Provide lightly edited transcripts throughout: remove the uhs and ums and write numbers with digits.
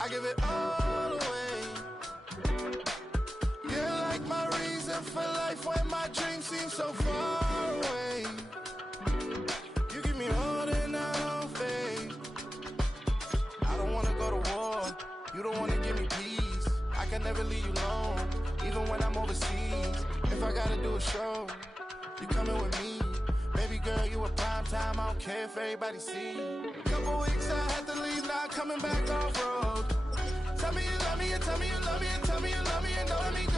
I give it all away. You're like my reason for life when my dreams seem so far away. You give me more than I don't fade. I don't wanna go to war. You don't wanna give me peace. I can never leave you alone, even when I'm overseas. If I gotta do a show, you coming with me. Baby girl, you a prime time. I don't care if everybody see. Couple weeks I had to leave, now coming back off road. Tell me you love me, and tell me you love me, and tell me you love me, and don't let me go.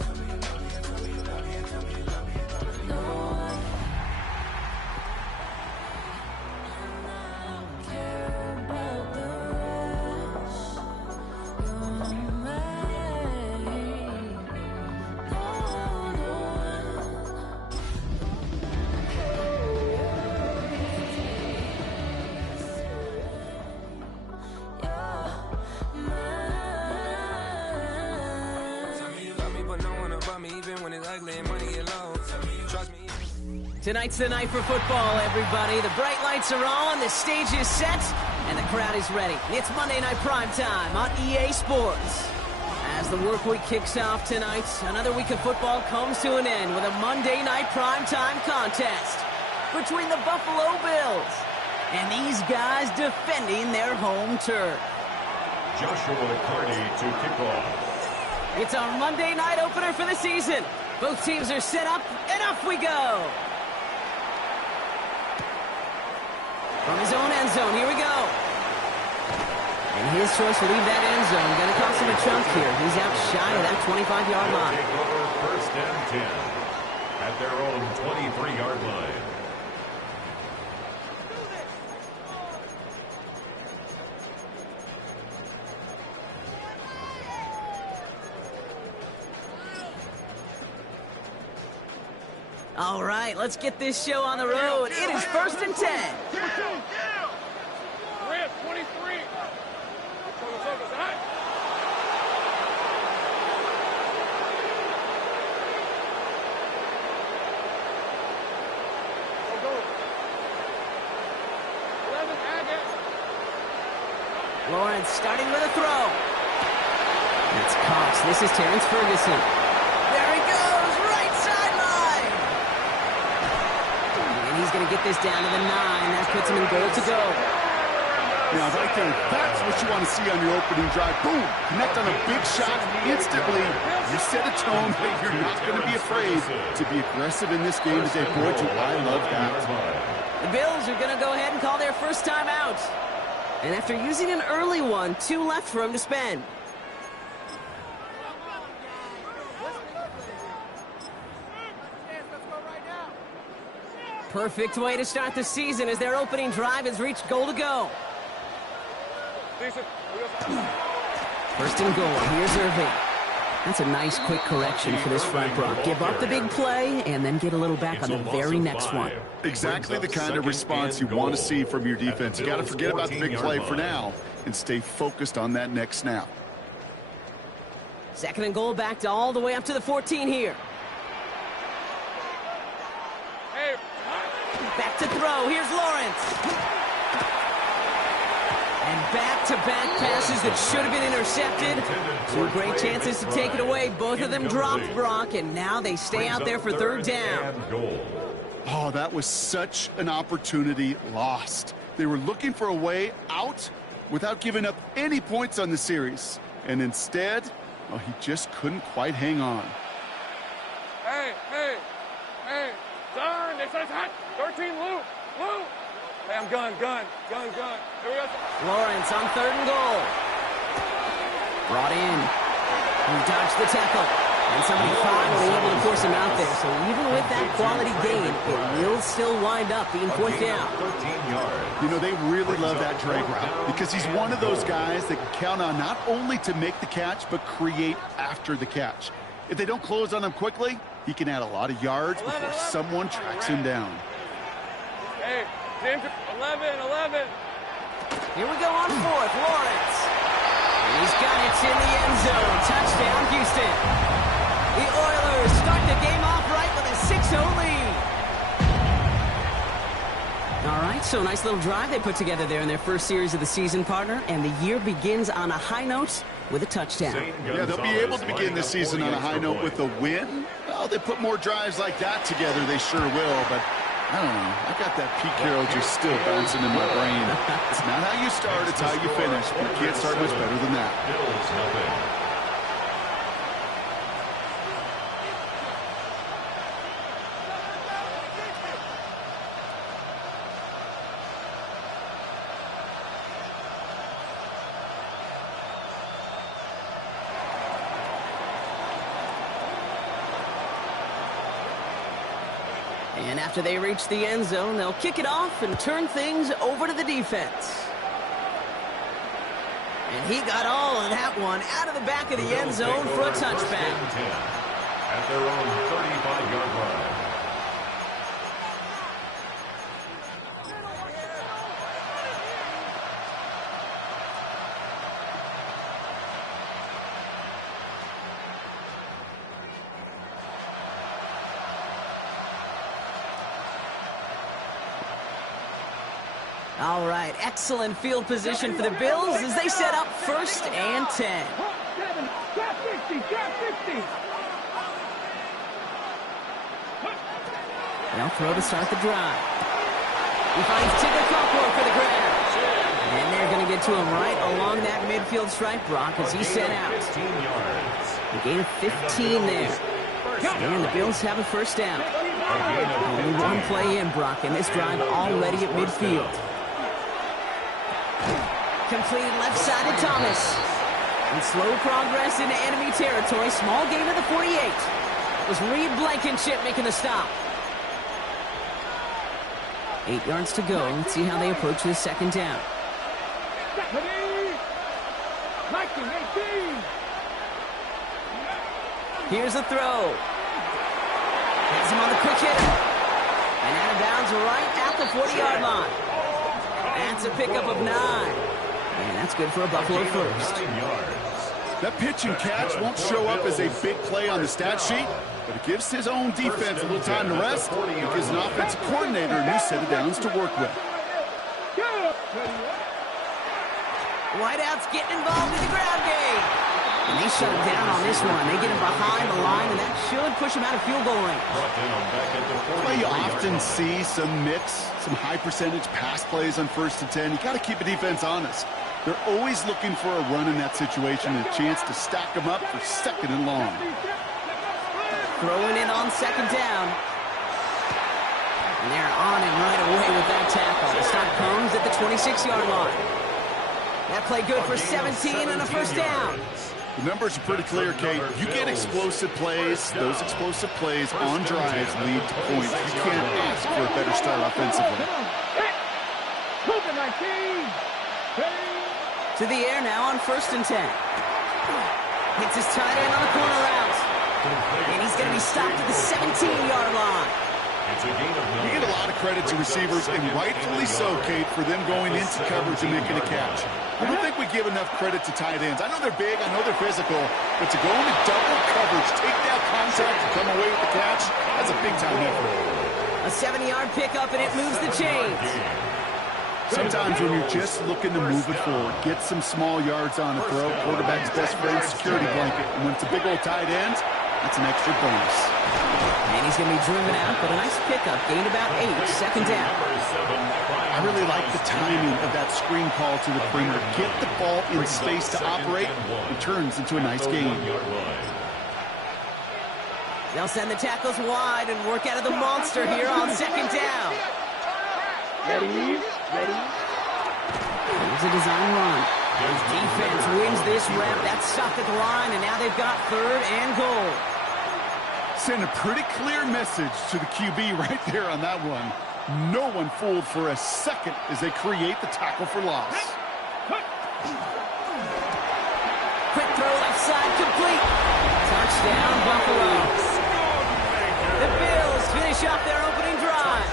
Tell me you love me, and tell me you love me, and tell me you love me, and don't let me go. I don't care about the rest. You're mine. Tonight's the night for football, everybody. The bright lights are on, the stage is set, and the crowd is ready. It's Monday Night Primetime on EA Sports. As the work week kicks off tonight, another week of football comes to an end with a Monday Night Primetime contest between the Buffalo Bills and these guys defending their home turf. Joshua Carney to kick off. It's our Monday night opener for the season. Both teams are set up, and off we go. From his own end zone, here we go. And his choice to leave that end zone. Going to cost him a chunk here. He's out shy of that 25-yard line. Take over first and 10 at their own 23-yard line. All right, let's get this show on the road. It is first and 10. Rip, 23. Lawrence starting with a throw. It's Cox. This is Terrence Ferguson. There he goes, right sideline. And he's going to get this down to the 9. That puts him in goal to go. Now, right there, that's what you want to see on your opening drive. Boom! Connect on a big shot instantly. You set a tone that you're not going to be afraid to be aggressive in this game today. Boy, do I love that. The Bills are going to go ahead and call their first time out. And after using an early one, 2 left for him to spend. Perfect way to start the season as their opening drive has reached goal to go. First and goal. Here's Irving. That's a nice quick correction for this front row. Give up the big play and then get a little back on the very next one. Exactly the kind of response you want to see from your defense. You got to forget about the big play for now and stay focused on that next snap. Second and goal, backed all the way up to the 14 here. Back to throw. Here's Lawrence. And back-to-back passes that should have been intercepted. 2 great chances to take it away. Both of them dropped, Brock, and now they stay out there for third down. Oh, that was such an opportunity lost. They were looking for a way out without giving up any points on the series. And instead, well, he just couldn't quite hang on. Hey, darn, they said it's hot. 13, Lou. Hey, I'm gun. Here we go. Lawrence on third and goal. Brought in. He dodged the tackle. And somebody finally able to force him out there. So even with that quality gain, it will still wind up being fourth down. 13 yards. You know, they really love that drag route because he's one of those guys that can count on not only to make the catch, but create after the catch. If they don't close on him quickly, he can add a lot of yards before someone tracks him down. Hey, 11. Here we go on fourth. Lawrence. in the end zone. Touchdown, Houston. The Oilers start the game off right with a 6-0 lead. All right, so a nice little drive they put together there in their first series of the season, partner, and the year begins on a high note with a touchdown. Yeah, they'll be able to begin the season on a high note with a win. Well, they put more drives like that together, they sure will, but I don't know. I got that Pete Carroll just still bouncing in my brain. It's not how you start, it's how you finish. You can't start much better than that. Bills nothing. And after they reach the end zone, they'll kick it off and turn things over to the defense. And he got all of that one out of the back of the end zone for a touchback. At their own 35-yard line. All right, excellent field position for the Bills as they set up 1st and 10. They'll throw to start the drive. He finds Tigger Cockwork for the grab. And they're going to get to him right along that midfield stripe, Brock, as he set out. A gain of 15 there. And the Bills have a first down. Only one play in, Brock, and this drive already at midfield. Completed left side to Thomas. And slow progress into enemy territory. Small gain of the 48. It was Reed Blankenship making the stop. 8 yards to go. Let's see how they approach this second down. Here's the throw. Has him on the quick hitter. And out of bounds right at the 40-yard line. That's a pickup of 9. And that's good for a Buffalo first. That pitch and catch won't show up as a big play on the stat sheet, but it gives his own defense a little time to rest. It gives an offensive coordinator a new set of downs to work with. Wideouts getting involved in the ground game. And they shut him down on this one. They get him behind the line, and that should push him out of field goal range. Well, you often see some mix, some high-percentage pass plays on 1st and 10. You got to keep a defense honest. They're always looking for a run in that situation, a chance to stack them up for 2nd and long. Throwing it on 2nd down. And they're on him right away with that tackle. The stop comes at the 26-yard line. That play good for 17 and a first down. The numbers are pretty clear, Kate. You get explosive plays. Those explosive plays on drives lead to points. You can't ask for a better start offensively. To the air now on 1st and 10. Hits his tight end on the corner route. And he's going to be stopped at the 17-yard line. You get a lot of credit to receivers, and rightfully so, Kate, for them going into coverage and making a catch. I don't think we give enough credit to tight ends. I know they're big, I know they're physical, but to go into double coverage, take that contact, and come away with the catch, that's a big-time effort. A 7-yard pickup, and it moves the chains. Sometimes when you're just looking to move it forward, get some small yards on a throw, quarterback's best friend, security blanket. And when it's a big old tight end, that's an extra bonus. And he's going to be driven out, but a nice pickup. Gained about 8, 2nd down. I really like the timing of that screen call to the perimeter. Get the ball in space to operate. It turns into a nice game. They'll send the tackles wide and work out of the monster here on 2nd down. Ready? Here's a design run. His defense wins this rep. That's stopped at the line, and now they've got 3rd and goal. Send a pretty clear message to the QB right there on that one. No one fooled for a second as they create the tackle for loss. Quick throw left side, complete. Touchdown, Buffalo. The Bills finish off their opening drive.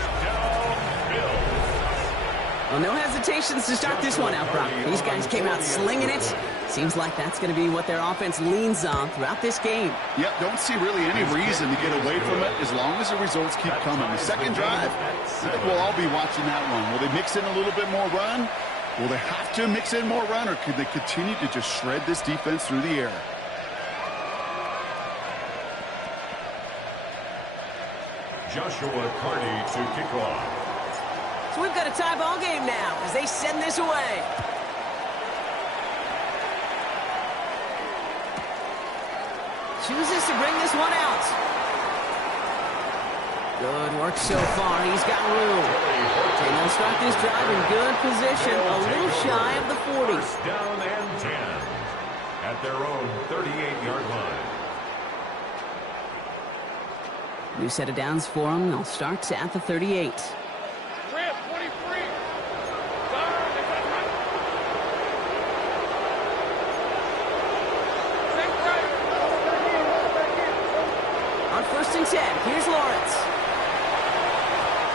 Well, no hesitations to start this one out, Brock. These guys came out slinging it. Seems like that's going to be what their offense leans on throughout this game. Yep, don't see really any reason to get away from it as long as the results keep coming. The second drive, I think we'll all be watching that one. Will they mix in a little bit more run? Will they have to mix in more run, or could they continue to just shred this defense through the air? Joshua Carney to kick off. So we've got a tie ball game now as they send this away. Chooses to bring this one out. Good work so far. He's got room. And they'll start this drive in good position, a little shy of the 40. First down and 10 at their own 38-yard line. New set of downs for them. They'll start at the 38. On 1st and 10, here's Lawrence.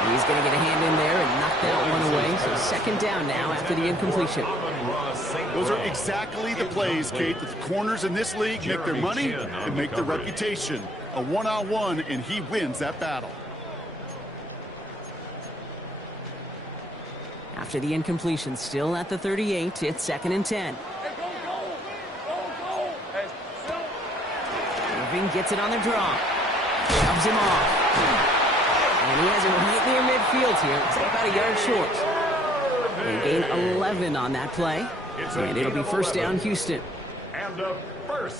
He's going to get a hand in there and knock that one away. So second down now after the incompletion. Those are exactly the plays, Kate, that the corners in this league make their money and make their reputation. A one-on-one, and he wins that battle. After the incompletion, still at the 38, it's 2nd and 10. Irving gets it on the draw. Shoves him off. And he has it right near midfield here. It's about a yard short. They gain 11 on that play. And it'll be first down, Houston.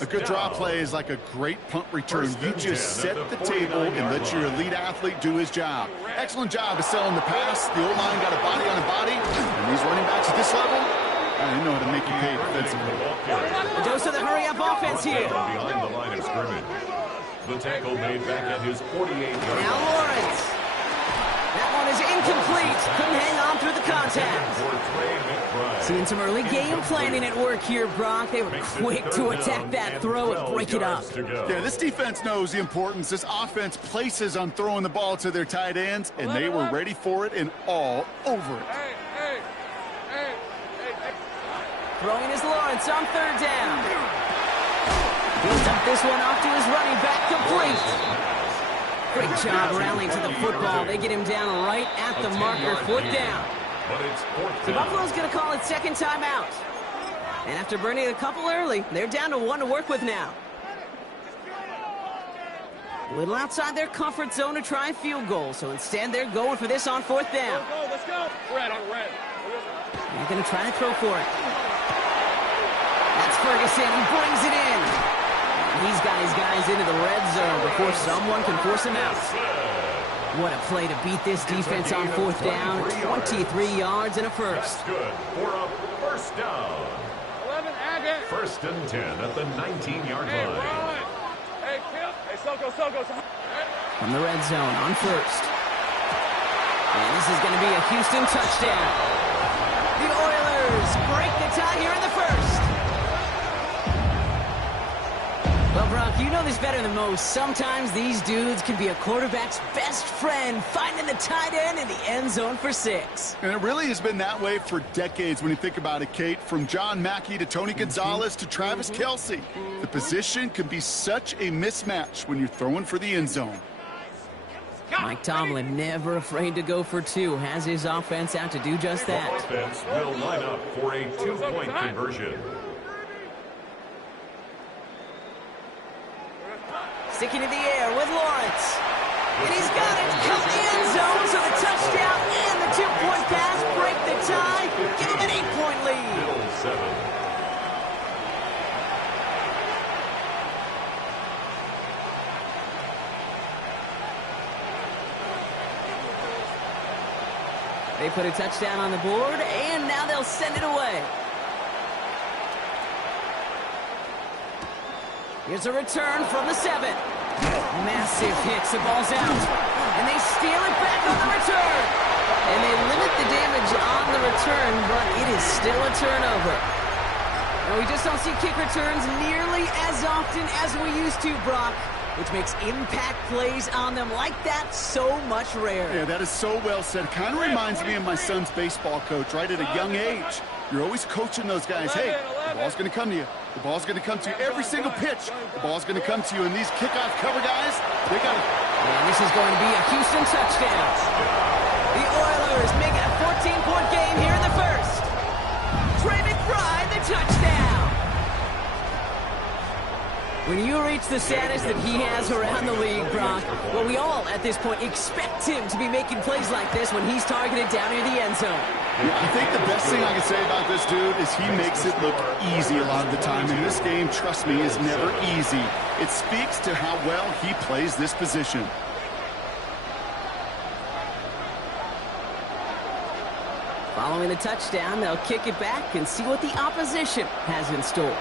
A good draw play is like a great punt return. You just set the table and let your elite athlete do his job. Excellent job of selling the pass. The O-line got a body on a body. And these running backs at this level, they know how to make you pay defensively. A dose of the hurry-up offense here. Behind the line of scrimmage. The tackle made back at his 48-yard line. Now Lawrence. That one is incomplete. Couldn't hang on through the contact. Seeing some early game planning at work here, Brock. They were quick to attack that throw and break it up. Yeah, this defense knows the importance this offense places on throwing the ball to their tight ends, and they were ready for it and all over it. Throwing is Lawrence on 3rd down. He'll dump this one off to his running back, complete. Great job rallying to the football. They get him down right at the marker, 4th down. So Buffalo's going to call it second timeout. And after burning a couple early, they're down to 1 to work with now. A little outside their comfort zone to try a field goal, so instead they're going for this on 4th down. Let's go. Red on red. They're going to try to throw for it. That's Ferguson. He brings it in. He's got his guys into the red zone before someone can force him out. What a play to beat this defense on 4th down. 23 yards and a first. That's good for a first down. 11, Agate. 1st and 10 at the 19-yard Hey, line. run. Hey, Kip. Hey, Soko. From the red zone on 1st. And this is going to be a Houston touchdown. The Oilers break the tie here in the first. Well, Brock, you know this better than most. Sometimes these dudes can be a quarterback's best friend, finding the tight end in the end zone for 6. And it really has been that way for decades when you think about it, Kate. From John Mackey to Tony Gonzalez to Travis Kelce. The position can be such a mismatch when you're throwing for the end zone. Mike Tomlin never afraid to go for 2. Has his offense out to do just that. The offense will line up for a 2-point conversion. Sticking in the air with Lawrence. And he's got it. Come the end zone. So the touchdown and the 2-point pass break the tie. Give him an 8-point lead. Bill 7. They put a touchdown on the board, and now they'll send it away. Here's a return from the 7. Massive hits. The ball's out. And they steal it back on the return. And they limit the damage on the return, but it is still a turnover. And we just don't see kick returns nearly as often as we used to, Brock, which makes impact plays on them like that so much rarer. Yeah, that is so well said. Kind of reminds me of my son's baseball coach, right at a young age. You're always coaching those guys, hey, The ball's going to come to you. The ball's going to come to you every single pitch. The ball's going to come to you, and these kickoff cover guys, they got to... And this is going to be a Houston touchdown. The Oilers make it a 14-point game here in the first. Trey McBride, the touchdown. When you reach the status that he has around the league, Brock, well, we all, at this point, expect him to be making plays like this when he's targeted down near the end zone. Yeah, I think the best thing I can say about this dude is he makes it look easy a lot of the time. And this game, trust me, is never easy. It speaks to how well he plays this position. Following the touchdown, they'll kick it back and see what the opposition has in store.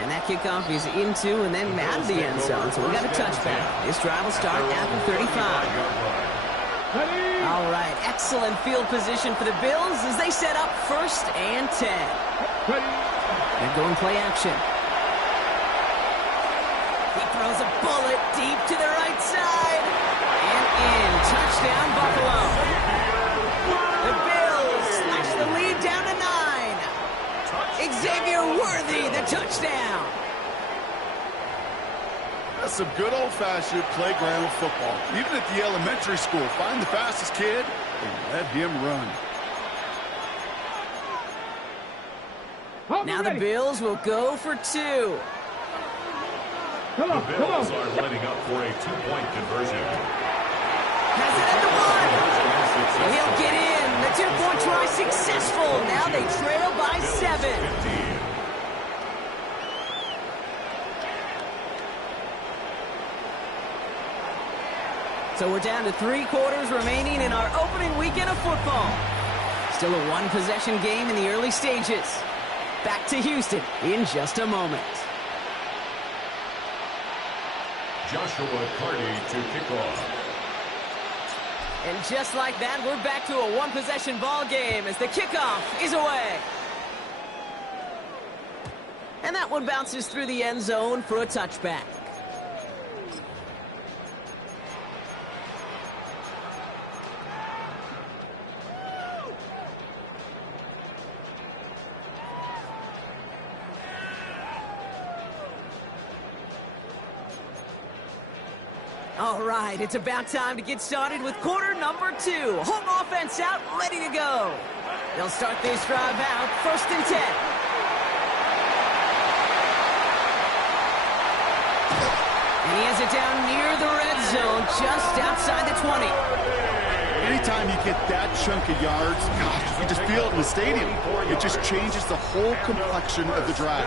And that kickoff is into and then out of the end zone. So we got a touchback. This drive will start at the 35. All right, excellent field position for the Bills as they set up 1st and 10. They're going play action. He throws a bullet deep to the right side. And in. Touchdown, Buffalo. The Bills slash the lead down to 9. Xavier Worthy, the touchdown. That's some good old-fashioned playground football. Even at the elementary school, find the fastest kid and let him run. Now the Bills will go for 2. The Bills are lining up for a 2-point conversion. Has it at the 1. And he'll get in. The 2-point try successful. Now they trail by 7. So we're down to 3 quarters remaining in our opening weekend of football. Still a 1-possession game in the early stages. Back to Houston in just a moment. Joshua Carty to kick off. And just like that, we're back to a 1-possession ball game as the kickoff is away. And that one bounces through the end zone for a touchback. All right, it's about time to get started with quarter number 2. Home offense out, ready to go. They'll start this drive out, 1st and 10. And he has it down near the red zone, just outside the 20. Anytime you get that chunk of yards, gosh, you can just feel it in the stadium. It just changes the whole complexion of the drive.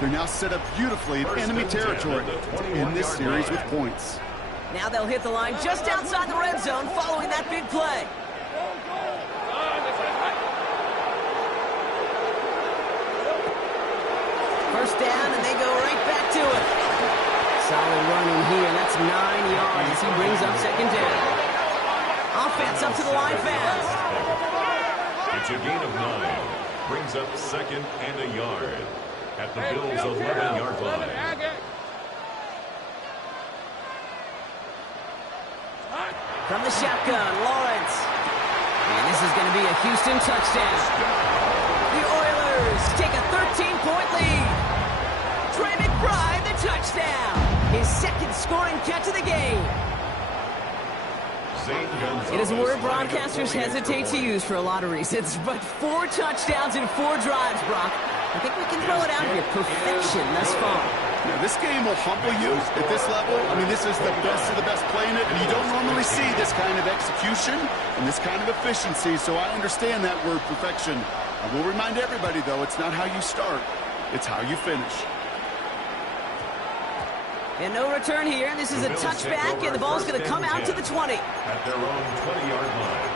They're now set up beautifully in enemy territory to end this series with points. Now they'll hit the line just outside the red zone following that big play. First down, and they go right back to it. Solid running here. That's 9 yards as he brings up 2nd down. Offense up to the line fast. It's a gain of 9. Brings up 2nd and a yard at the Bills' 11-yard line. From the shotgun, Lawrence. And this is going to be a Houston touchdown. The Oilers take a 13-point lead. Trey McBride, the touchdown. His 2nd scoring catch of the game. It is a word broadcasters hesitate to use for a lot of reasons, but 4 touchdowns in 4 drives, Brock. I think we can throw it out here. Perfection thus far. Now, this game will humble you at this level. I mean, this is the best of the best playing it, and you don't normally see this kind of execution and this kind of efficiency, so I understand that word perfection. I will remind everybody, though, it's not how you start, it's how you finish. And no return here, and this is a touchback, and the ball's going to come out to the 20. At their own 20-yard line.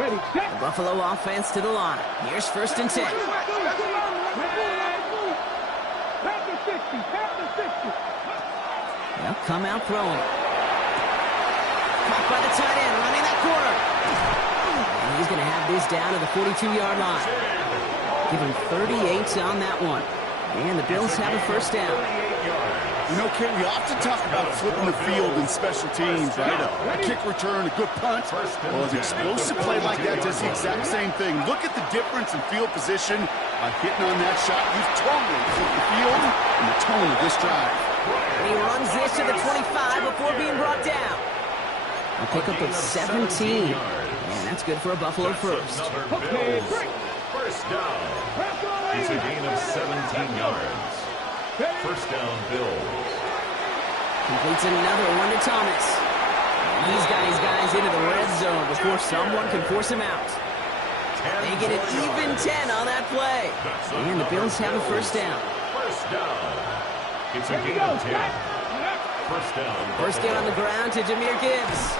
The Buffalo offense to the line. Here's 1st and 10. They'll come out throwing. Caught by the tight end, running that corner. And he's going to have this down to the 42-yard line. Give him 38 on that one. And the Bills have a 1st down. yards. You know, Kate, we often talk about flipping the field in special teams, right? A kick return, a good punt. Well, an explosive play like that does the exact same thing. Look at the difference in field position. By hitting on that shot, you've totally flipped the field and the tone of this drive. And he runs this to the 25 before being brought down. A pickup of 17. And that's good for a Buffalo first. First down. It's a gain of 17 yards. First down, Bills. Completes another one to Thomas. And he's got his guys into the red zone before someone can force him out. They get an even 10 on that play. And the Bills have a first down. First down. It's a gain of 10. First down. First down on the ground to Jahmyr Gibbs.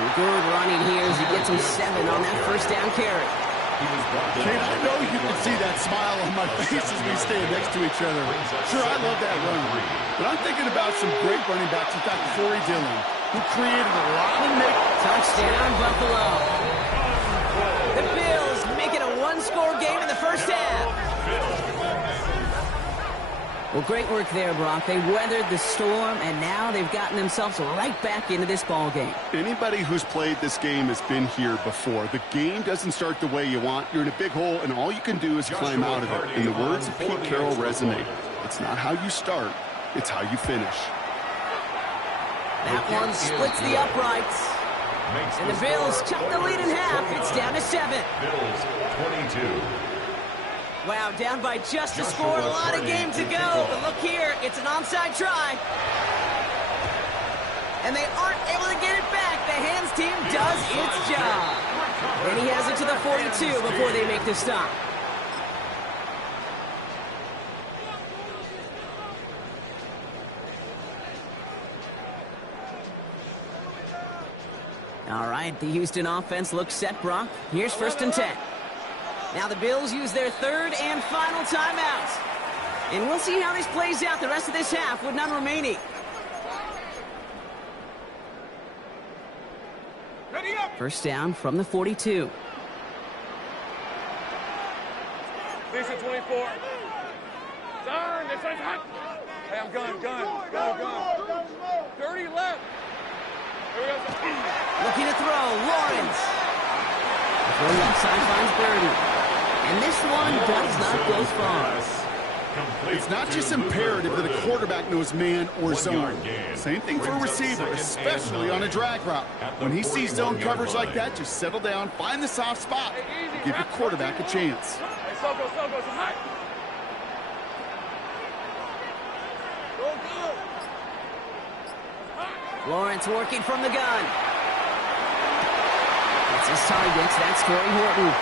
Some good running here as he gets him 7 on that first down carry. Kate, I know you can see that smile on my face as we stand next to each other. Sure, I love that run. But I'm thinking about some great running backs. In fact, Corey Dillon, who created a lot of Touchdown, Buffalo. The Bills make it a one-score game in the first half. Well, great work there, Brock. They weathered the storm, and now they've gotten themselves right back into this ball game. Anybody who's played this game has been here before. The game doesn't start the way you want. You're in a big hole, and all you can do is climb out of it. In the words of Pete Carroll resonate, it's not how you start, it's how you finish. That one splits the uprights. And the Bills cut the lead in half. It's down to 7. Bills 22. Wow, down by just a score. A lot of game to go. But look here, it's an onside try. And they aren't able to get it back. The hands team does its job. And he has it to the 42 before they make the stop. All right, the Houston offense looks set, Brock. Here's 1st and 10. Now the Bills use their 3rd and final timeout. And we'll see how this plays out the rest of this half with none remaining. First down from the 42. Decent 24. Turn. This is hot. Hey, I'm gun. Dirty left. Here we go. Looking to throw, Lawrence. The throw left side finds Birdie. And this one does not go far. It's not just imperative that a quarterback knows man or zone. Same thing for a receiver, especially on a drag route. When he sees zone coverage like that, just settle down, find the soft spot, and give your quarterback a chance. Hey, Soko, it's hot. Lawrence working from the gun. That's his target. That's Corey Horton.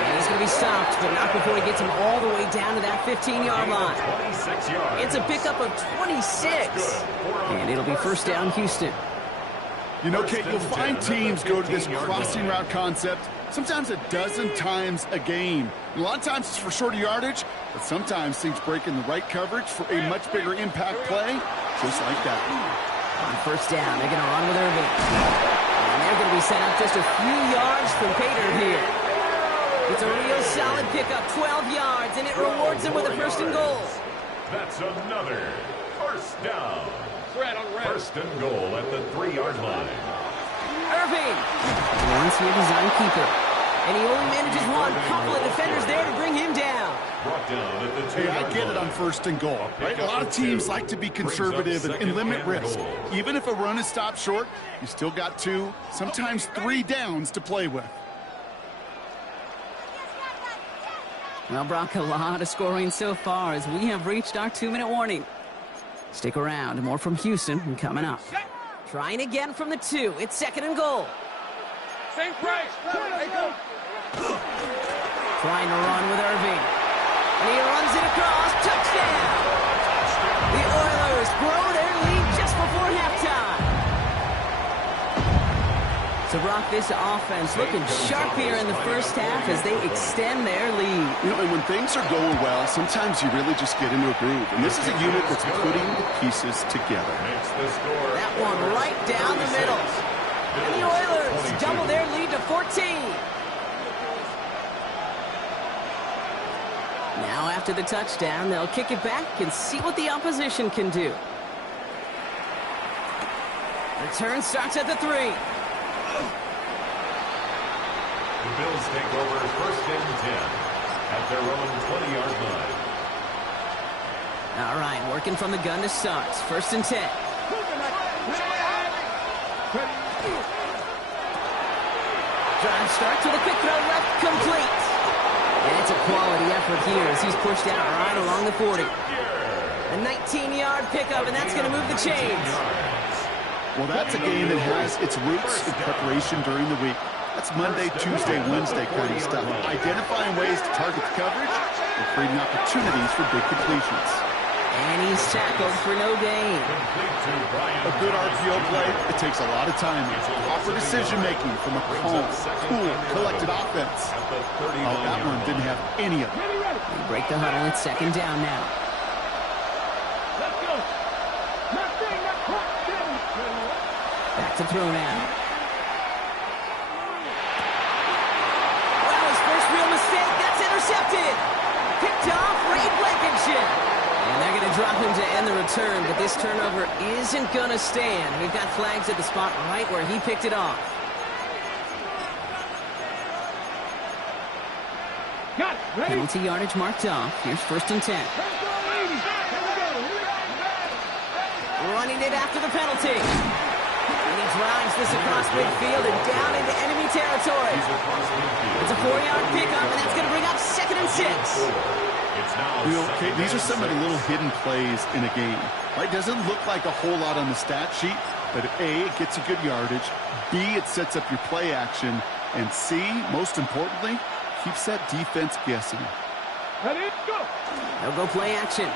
And he's going to be stopped, but not before he gets him all the way down to that 15-yard line. It's a pickup of 26. And it'll be first down, Houston. You know, Kate, you'll find teams go to this crossing route concept sometimes a dozen times a game. A lot of times it's for shorter yardage, but sometimes things break in the right coverage for a much bigger impact play, just like that. On first down, they're going to run with Irving. And they're going to be set up just a few yards from Pater here. It's a real solid pickup, 12 yards, and it rewards him with a 1st and goal. That's another first down. Red on red. 1st and goal at the 3-yard line. Irving. Lawrence here designed keeper. And he only manages one. Couple of defenders there to bring him down. Brought down at the 2-yard Hey, I get line. it on 1st and goal, right? A lot of teams like to be conservative and limit risk. Even if a run is stopped short, you still got 2, sometimes 3 downs to play with. Well, Brock, a lot of scoring so far as we have reached our 2-minute warning. Stick around. More from Houston coming up. Trying again from the 2. It's 2nd and goal. Same price. Hey, go. Trying to run with Irving. And he runs it across. Touchdown! The Oilers grow their lead just before halftime. So, Brock, this offense looking sharp here in the first half as they extend their lead. You know, and when things are going well, sometimes you really just get into a groove. And this is a unit that's putting the pieces together. That one right down the middle. And the Oilers double their lead to 14. Now after the touchdown, they'll kick it back and see what the opposition can do. Return starts at the 3. The Bills take over 1st and 10 at their own 20-yard line. All right, working from the gun to start. 1st and 10. Drive starts with a quick throw left, complete. And it's a quality effort here as he's pushed out right along the 40. A 19-yard pickup, and that's going to move the chains. Well, that's a game that has its roots in preparation during the week. That's Monday, Tuesday, Wednesday kind of stuff. Identifying ways to target the coverage and creating opportunities for big completions. And he's tackled for no gain. A good RPO play, it takes a lot of timing. Proper decision-making from a calm, cool, collected offense. Oh, that one didn't have any of it. They break the huddle. It's 2nd down now. Back to throw now. Well, his first real mistake. That's intercepted. Picked off Ray Blankenship. And they're going to drop him to end the return, but this turnover isn't going to stand. We've got flags at the spot right where he picked it off. Penalty yardage marked off. Here's 1st and 10. Running it after the penalty. And he drives this across midfield and down into enemy territory. It's a 4-yard pickup, and that's going to bring up 2nd and 6. Okay, these are some of the little hidden plays in a game. Right? Doesn't look like a whole lot on the stat sheet, but A, it gets a good yardage. B, it sets up your play action. And C, most importantly, keeps that defense guessing. They'll go play action.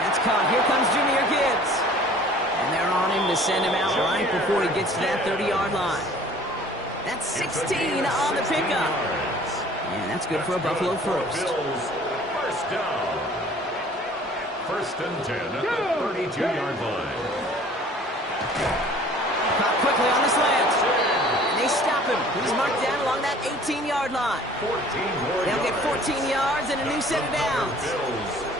That's caught. Here comes Jahmyr Gibbs. And they're on him to send him out right before he gets to that 30-yard line. That's 16 on the pickup. And that's good for a Buffalo first. First down. 1st and 10 at the 32-yard line. Caught quickly on the slant. And they stop him. He's marked down along that 18-yard line. They'll get 14 yards and a new set of downs.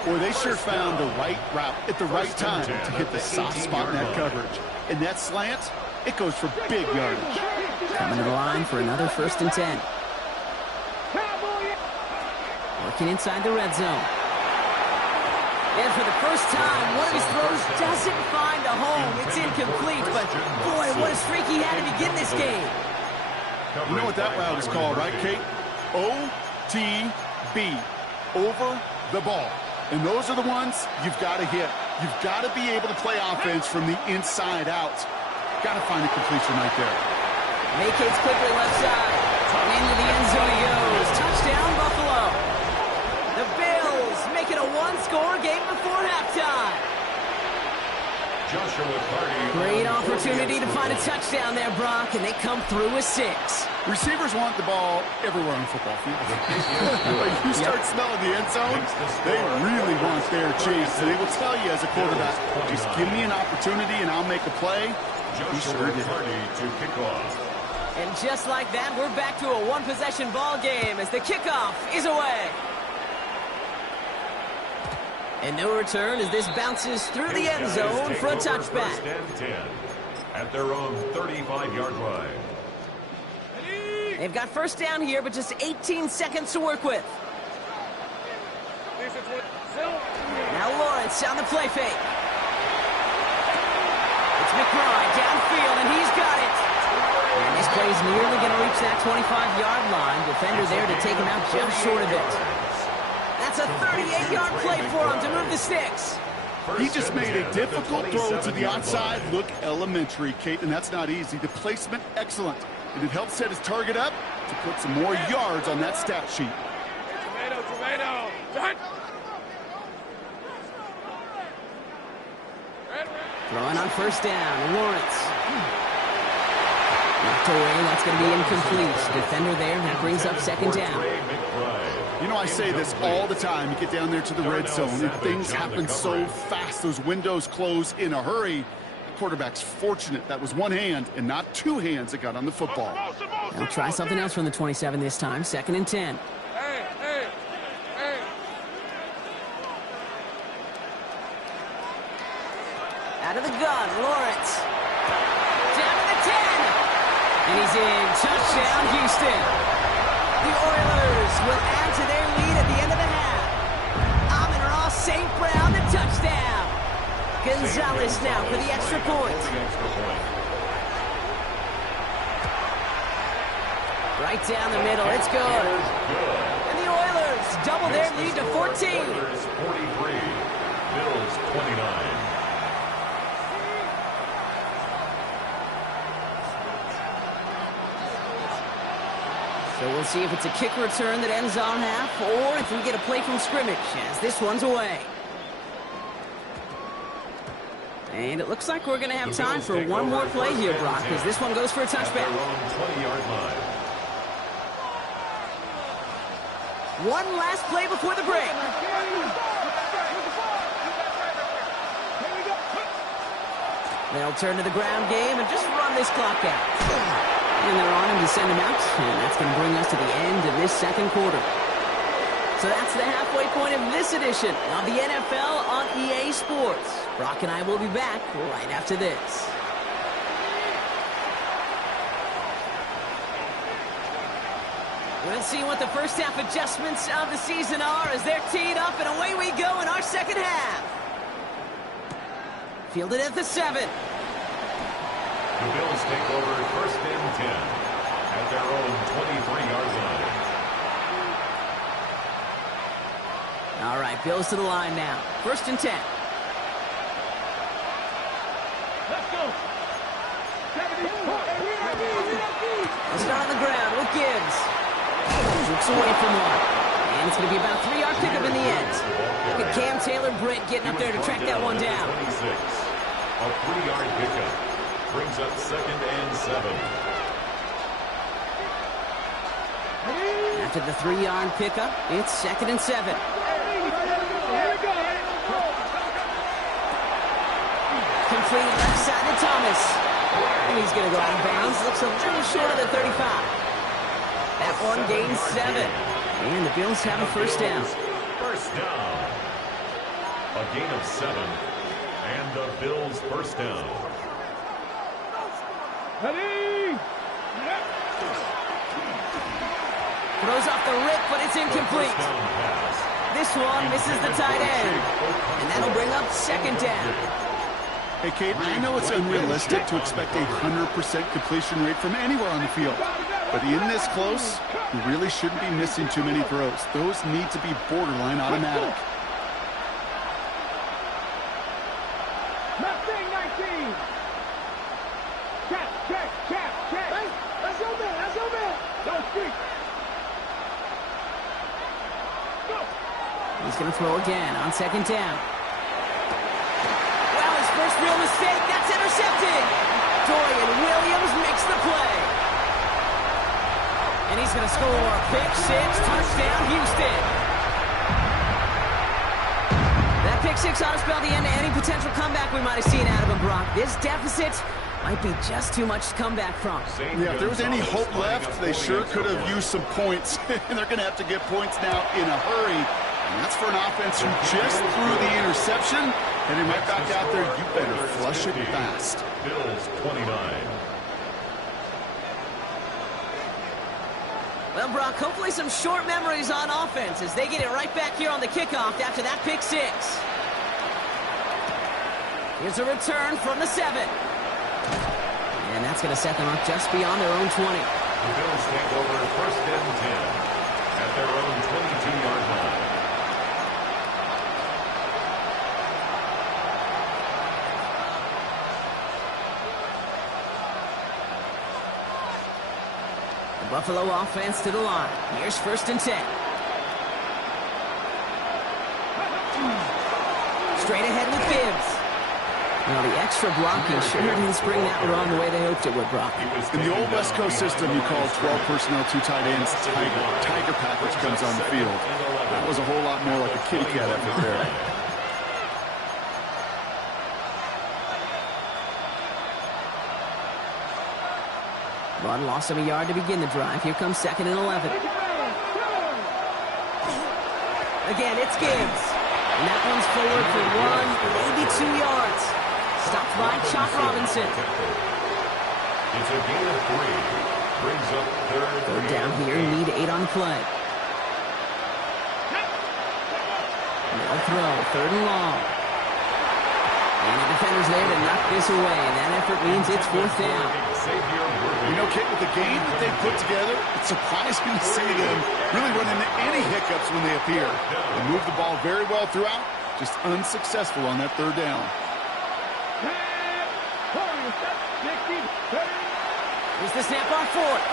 Boy, they sure found the right route at the right time to hit the soft spot in that coverage. And that slant, it goes for big yardage. Coming to the line for another 1st and 10. Working inside the red zone. And for the first time, one of his throws doesn't find a home. It's incomplete, but boy, what a streak he had to begin this game. You know what that route is called, right, Kate? OTB, over the ball. And those are the ones you've got to hit. You've got to be able to play offense from the inside out. Got to find a completion right there. Vacates quickly left side. Into the end zone he goes. Touchdown, Buffalo. The Bills make it a one-score game before halftime. Great opportunity to find a touchdown there, Brock, and they come through with 6. Receivers want the ball everywhere on the football field. When you start smelling the end zone, they really want their chase. And they will tell you as a quarterback, just give me an opportunity and I'll make a play. He sure did. And just like that, we're back to a one-possession ball game as the kickoff is away. And no return as this bounces through the end zone for a touchback. 1st and 10 at their own 35-yard line. They've got 1st down here, but just 18 seconds to work with. Now Lawrence on the play fake. It's McBride downfield, and he's got it. And this play's nearly going to reach that 25-yard line. Defender there to take him out just short of it. That's a 38-yard play for him to move the sticks. He just made a difficult throw to the outside. Look elementary, Kate, and that's not easy. The placement, excellent. And it helps set his target up to put some more yards on that stat sheet. Tomato. Throwing on 1st down, Lawrence. Knocked away, that's going to be incomplete. Defender there, that brings up 2nd down. You know, I say this all the time. You get down there to the red zone, and things happen so fast. Those windows close in a hurry. The quarterback's fortunate that was one hand and not two hands that got on the football. They'll try something else from the 27 this time. 2nd and 10. Hey, Out of the gun, Lawrence. Down to the 10. And he's in. Touchdown, Houston. The Oilers will add to their lead at the end of the half. Amon-Ra St. Brown, the touchdown. Gonzalez now for the extra point. Right down the middle, it's good. And the Oilers double their lead to 14. Oilers 43, Bills 29. So we'll see if it's a kick return that ends on half, or if we get a play from scrimmage, as this one's away. And it looks like we're going to have time for one more play here, Brock, as this one goes for a touchback. 20-yard line. One last play before the break. They'll turn to the ground game and just run this clock out. And they're on him to send him out, and that's going to bring us to the end of this second quarter. So that's the halfway point of this edition of the NFL on EA Sports. Brock and I will be back right after this. We'll see what the first half adjustments of the season are as they're teed up, and away we go in our second half. Fielded at the 7. The Bills take over first and 10 at their own 23-yard line. All right, Bills to the line now. First and 10. Let's go. Let's start on the ground with Gibbs. Looks away from one. And it's going to be about a 3-yard pickup in the end. Look at Cam Taylor-Britt getting up there to track that one down. 26. A 3-yard pickup brings up second and 7. After the 3-yard pickup, it's second and 7. Complete left side to Thomas. And he's going to go out of bounds. Looks a little short of the 35. That one gains 7. And the Bills have a first down. First down. A gain of 7. And the Bills first down. Throws off the rip, but it's incomplete. This one misses the tight end. And that'll bring up second down. Hey, Kate, I know it's unrealistic to expect a 100% completion rate from anywhere on the field. But in this close, you really shouldn't be missing too many throws. Those need to be borderline automatic. He's going to throw again on second down. Well, his first real mistake. That's intercepted. Dorian Williams makes the play. And he's going to score. Pick 6, touchdown, Houston. That pick 6 ought to spell the end to any potential comeback we might have seen out of him, Brock. This deficit might be just too much to come back from. Yeah, if there was any hope left, they sure could have used some points. And they're going to have to get points now in a hurry. And that's for an offense who just threw the interception. Heading right back out there, you better flush it fast. Bills 29. Well, Brock, hopefully some short memories on offense as they get it right back here on the kickoff after that pick 6. Here's a return from the 7. And that's going to set them up just beyond their own 20. The Bills take over first and 10 at their own 22-yard line. The Buffalo offense to the line. Here's first and 10. Straight ahead with Gibbs. Now the extra blocking sure didn't spring that around the way they hoped it would, Brock. In the old West Coast system, you call 12 personnel, 2 tight ends, Tiger package comes on the field. That was a whole lot more like a kitty cat effort there. Bud lost him a yard to begin the drive. Here comes second and 11. Again, it's Gibbs. And that one's forward for 1, maybe 2 yards. Stopped by Chop Robinson. It's a gain of 3. Brings up Third down here, lead 8 on the play. No throw, third and long. And the defender's there to knock this away, and that effort means it's fourth down. You know, Kate, with the game that they put together, it's surprising to see them really run into any hiccups when they appear. They move the ball very well throughout, just unsuccessful on that third down. Here's the snap on fourth.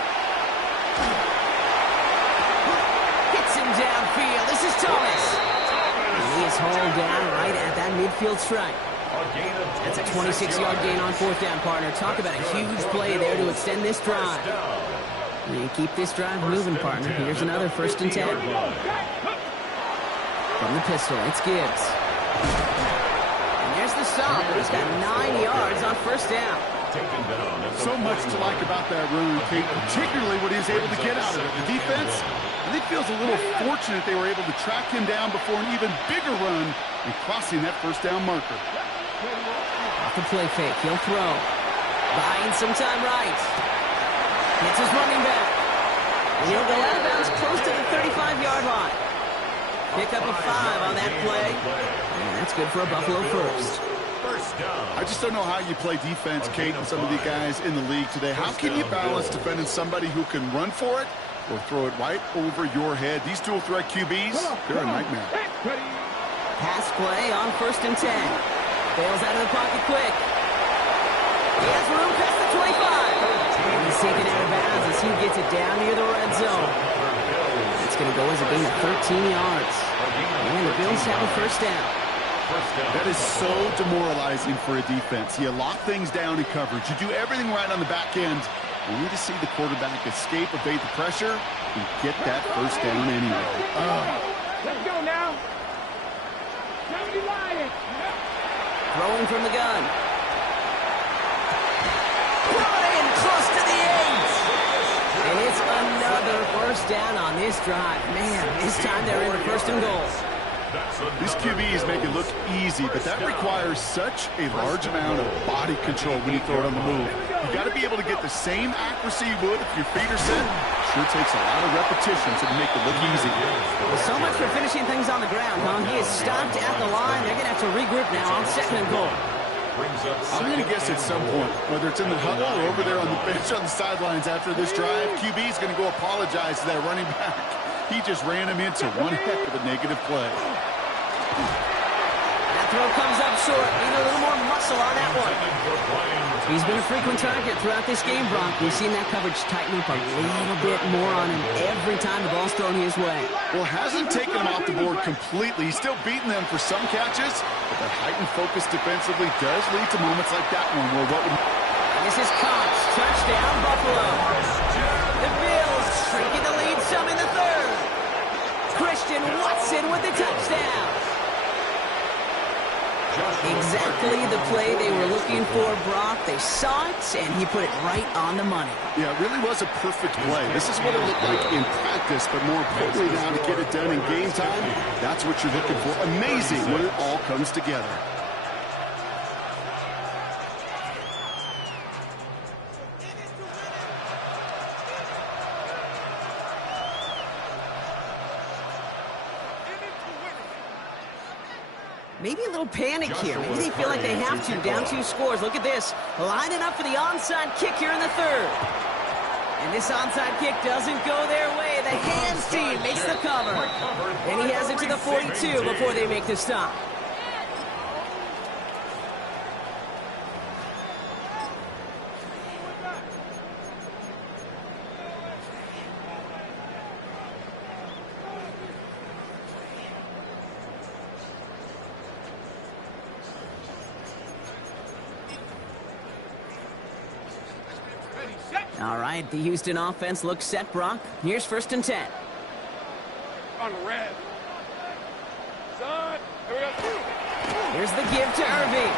Hits him downfield. This is Thomas. And he is hauled down right at that midfield stripe. That's a 26-yard gain on fourth down, partner. Talk about a huge play there to extend this drive. And keep this drive moving, partner. Here's another 1st and 10. From the pistol, it's Gibbs. And there's the stop. He's got 9 yards on 1st down. So much to like about that run, Kate, particularly what he was able to get out of it. The defense, I think, feels a little fortunate they were able to track him down before an even bigger run and crossing that 1st down marker. Off the play fake, he'll throw. Buying some time right. Hits his running back. And he'll go out of bounds close to the 35-yard line. Pick up a 5 on that play. And that's good for a Buffalo first. I just don't know how you play defense, Kate, and some of the guys in the league today. How can you balance defending somebody who can run for it or throw it right over your head? These dual threat QBs, they're a nightmare. Pass play on 1st and 10. Bails out of the pocket quick. He has room past the 25. And he's taken out of bounds as he gets it down near the red zone. It's going to go as a gain of 13 yards. And the Bills have a 1st down. That is so demoralizing for a defense. You lock things down in coverage. You do everything right on the back end. You need to see the quarterback escape, evade the pressure, and get that 1st down anyway. Let's go now. Throwing from the gun. Brought in close to the 8. And it's another 1st down on this drive. Man, this time they're in the 1st and goal. These QBs make it look easy, but that requires such a large amount of body control when you throw it on the move. You got to be able to get the same accuracy you would if your feet are set. Sure takes a lot of repetitions to make it look easy. Well, so much for finishing things on the ground, huh? He is stopped at the line. They're going to have to regroup now on 2nd and goal. I'm going to guess at some point, whether it's in the huddle or over there on the bench on the sidelines after this drive, QB is going to go apologize to that running back. He just ran him into one heck of a negative play. That throw comes up short. Need a little more muscle on that one. He's been a frequent target throughout this game, Brock. We've seen that coverage tighten up a little bit more on him every time the ball's thrown his way. Well, hasn't taken him off the board completely. He's still beating them for some catches, but that heightened focus defensively does lead to moments like that one where what would... This is Cox. Touchdown, Buffalo. The Bills shrinking the lead some in the 3rd. Christian Watson with the touchdown. Exactly the play they were looking for, Brock. They saw it, and he put it right on the money. Yeah, it really was a perfect play. This is what it looked like in practice, but more importantly now to get it done in game time, that's what you're looking for. Amazing when it all comes together. Maybe a little panic here. Maybe they feel like they have to. Down 2 scores. Look at this. Lining up for the onside kick here in the 3rd. And this onside kick doesn't go their way. The hands team makes the cover. And he has it to the 42 before they make the stop. All right, the Houston offense looks set, Brock. Here's 1st and 10. On red. Son, here we go. Here's the give to Irving.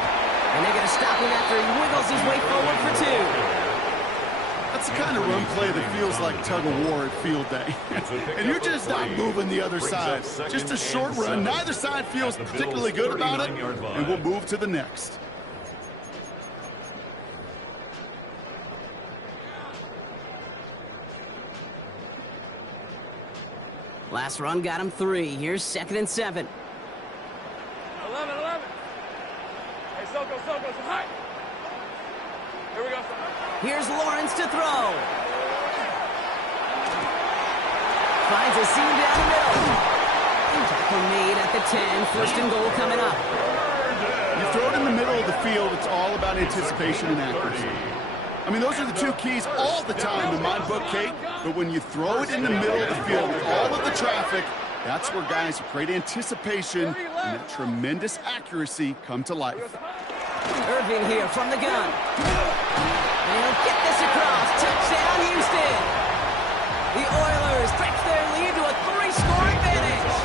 And they're going to stop him after he wiggles his way forward for 2. That's the kind of run play that feels like tug-of-war at field day. And you're just not moving the other side. Just a short run. Neither side feels particularly good about it, and we'll move to the next. Last run got him 3. Here's 2nd and 7. 11, 11. Hey, Soko, high. Here we go. Here's Lawrence to throw. Finds a seam down the middle. Tackle made at the 10. 1st and goal coming up. You throw it in the middle of the field, it's all about anticipation and accuracy. I mean, those are the 2 keys all the time in my book, Kate. But when you throw it in the middle of the field with all of the traffic, that's where guys with great anticipation and that tremendous accuracy come to life. Irving here from the gun. And he'll get this across. Touchdown, Houston. The Oilers stretch their lead to a 3-score advantage.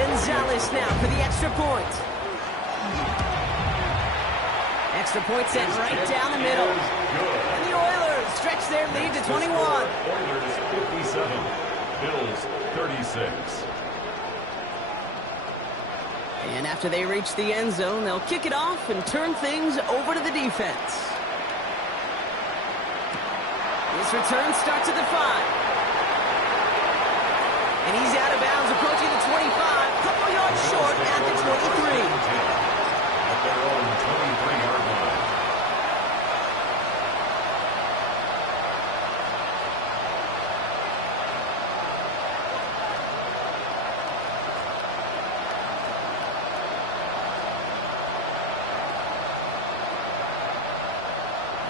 Gonzalez now for the extra point. Extra point sent right down the middle. And the Oilers stretch their lead to 21. Oilers 57, Bills 36. And after they reach the end zone, they'll kick it off and turn things over to the defense. This return starts at the 5. And he's out of bounds, approaching the 25. Couple yards short at the 23. At their own 23-yard line.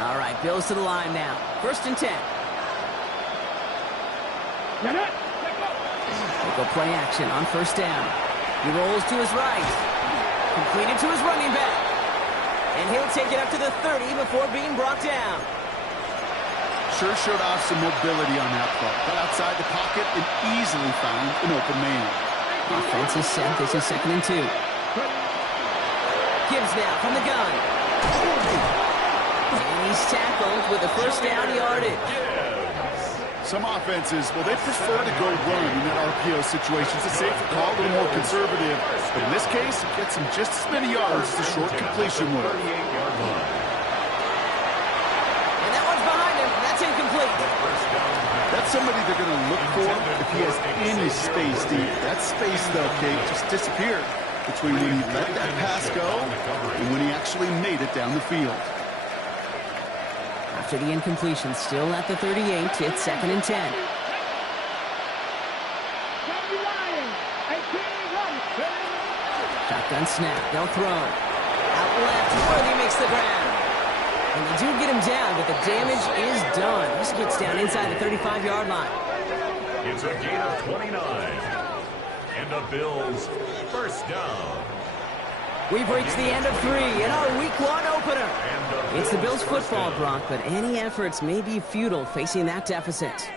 All right, Bills to the line now. 1st and 10. They go play action on 1st down. He rolls to his right. Completed to his running back. And he'll take it up to the 30 before being brought down. Sure showed off some mobility on that play. Got outside the pocket and easily found an open man. Offense is set. This is 2nd and 2. Gibbs now from the gun. And he's tackled with a 1st down yardage. Some offenses, well, they prefer to go run in that RPO situation. It's a safer call, a little more conservative. But in this case, it gets him just as many yards as a short completion would. And that one's behind him. That's incomplete. That's somebody they're going to look for if he has any space deep. That space, though, Kate, just disappeared between when he let that pass go and when he actually made it down the field. After the incompletion, still at the 38, it's 2nd and 10. Shotgun snap, they'll throw. Out left, Worthy makes the grab. And they do get him down, but the damage is done. This gets down inside the 35-yard line. It's a gain of 29. And the Bills 1st down. We've reached the end of 3 in our Week 1 opener. It's the Bills football, Brock, but any efforts may be futile facing that deficit.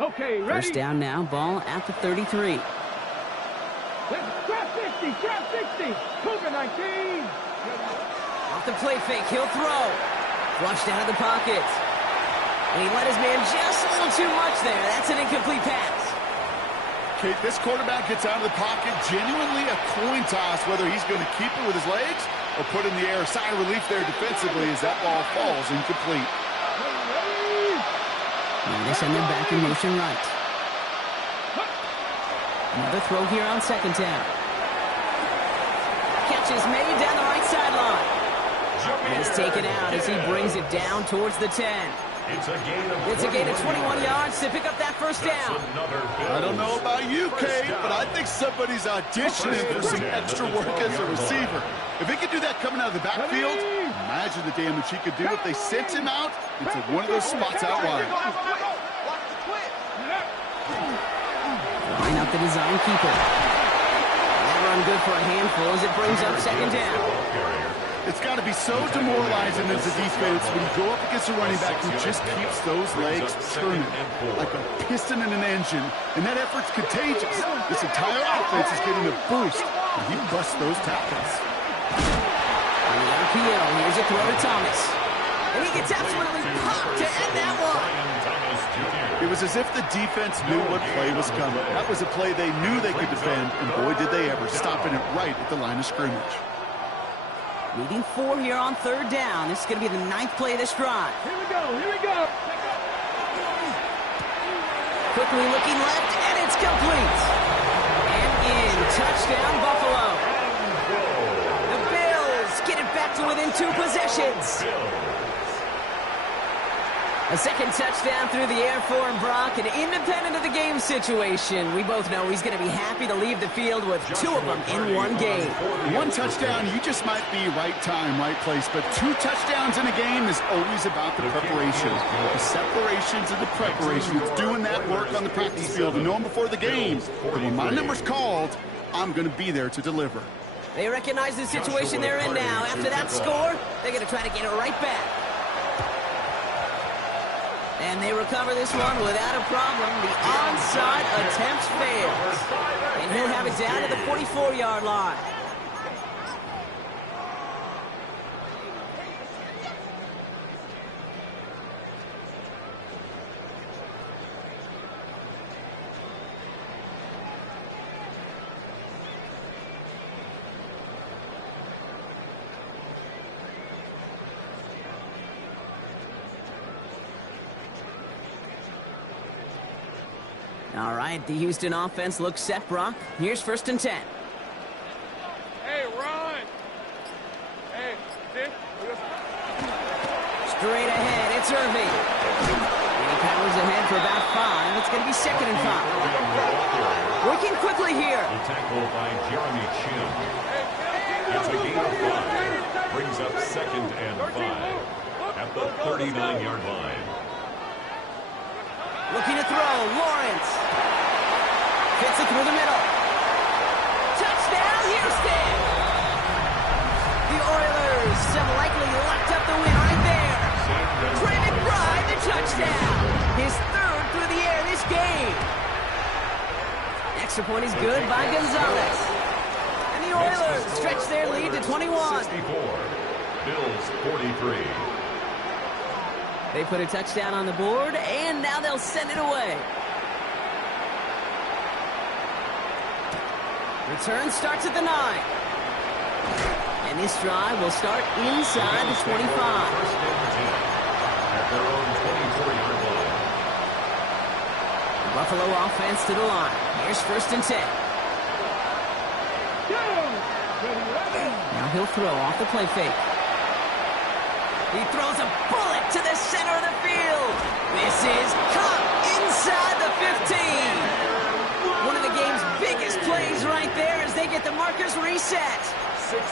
Okay, ready? 1st down now, ball at the 33. Grab 60, Cougar 19. Off the play fake, he'll throw. Flushed out of the pocket. And he let his man just a little too much there. That's an incomplete pass. Kate, this quarterback gets out of the pocket, genuinely a coin toss whether he's going to keep it with his legs or put in the air. Sigh of relief there defensively as that ball falls incomplete. Now they send him back in motion right. Another throw here on 2nd down. Catch is made down the right sideline. And he's taken out as he brings it down towards the 10. It's a gain of 21 yards to pick up that 1st down. I don't know about you, Kate, but I think somebody's auditioning for some extra work as a receiver. If he could do that coming out of the backfield, imagine the damage he could do if they sent him out into one of those spots out wide. Line up the design keeper. That run good for a handful as it brings up 2nd down. It's got to be so demoralizing as a defense when you go up against a running back who just keeps those legs turning like a piston in an engine, and that effort's contagious. This entire offense is getting a boost, and he busts those tackles. On the RPO, here's a throw to Thomas. And he gets absolutely popped to end that one. It was as if the defense knew what play was coming. That was a play they knew they could defend, and boy, did they ever, stopping it right at the line of scrimmage. Leading 4 here on 3rd down. This is going to be the 9th play of this drive. Here we go, here we go. Quickly looking left, and it's complete. And in, touchdown, Buffalo. The Bills get it back to within 2 possessions. A second touchdown through the air for Brock, and independent of the game situation, we both know he's going to be happy to leave the field with 2 of them in one game. 1 touchdown, you just might be right time, right place, but 2 touchdowns in a game is always about the preparation. The separations and the preparation. It's doing that work on the practice field and knowing before the game that when my number's called, I'm going to be there to deliver. They recognize the situation they're in now. After that score, they're going to try to get it right back. And they recover this one without a problem. The onside attempt fails. And he'll have it down to the 44-yard line. All right, the Houston offense looks set, Brock. Here's 1st and 10. Hey, run. Hey, Straight ahead, it's Irving. And he powers ahead for about 5. It's going to be 2nd and 5. Working quickly here. The tackle by Jeremy Chin. It's a gain of 5. Brings up 2nd and 5 at the 39-yard line. Looking to throw, Lawrence. Fits it through the middle. Touchdown, Houston! The Oilers have likely locked up the win right there. Trey McBride, the touchdown. His 3rd through the air this game. Extra point is good by Gonzalez. And the Oilers stretch their lead to 21. 64. Bills 43. They put a touchdown on the board, and now they'll send it away. Return starts at the 9. And this drive will start inside the 25. At their own 24-yard line. The Buffalo offense to the line. Here's 1st and 10. Now he'll throw off the play fake. He throws a bullet to the center of the field. This is caught inside the 15. One of the game's biggest plays right there as they get the markers reset.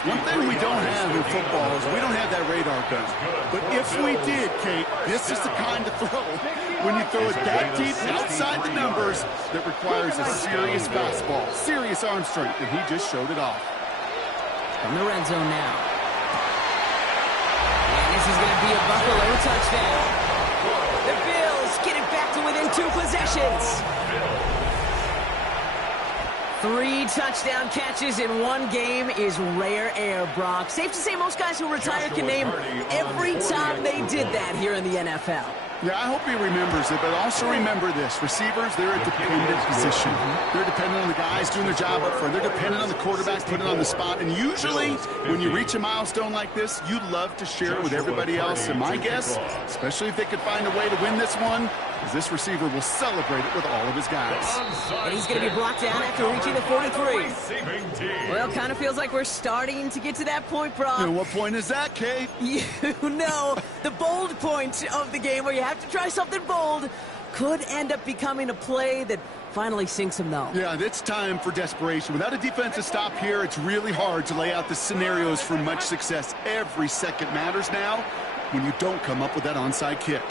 One thing we don't have in football is we don't have that radar gun. But if we did, Kate, this is the kind of throw, when you throw it that deep outside the numbers, that requires a serious fastball, serious arm strength, and he just showed it off. From the red zone now. This is going to be a Buffalo touchdown. The Bills get it back to within 2 possessions. 3 touchdown catches in one game is rare air, Brock. Safe to say most guys who retire can name every time they did that here in the NFL. Yeah, I hope he remembers it, but also remember this. Receivers, they're a dependent position. They're dependent on the guys doing their job up front. They're dependent on the quarterback putting it on the spot. And usually, when you reach a milestone like this, you'd love to share it with everybody else. And my guess, especially if they could find a way to win this one, is this receiver will celebrate it with all of his guys. And he's going to be blocked down after reaching the 43. Well, kind of feels like we're starting to get to that point, Brock. And what point is that, Kate? You know, the bold point of the game where you have to try something bold could end up becoming a play that finally sinks him, though. Yeah, it's time for desperation. Without a defensive stop here, it's really hard to lay out the scenarios for much success. Every second matters now when you don't come up with that onside kick.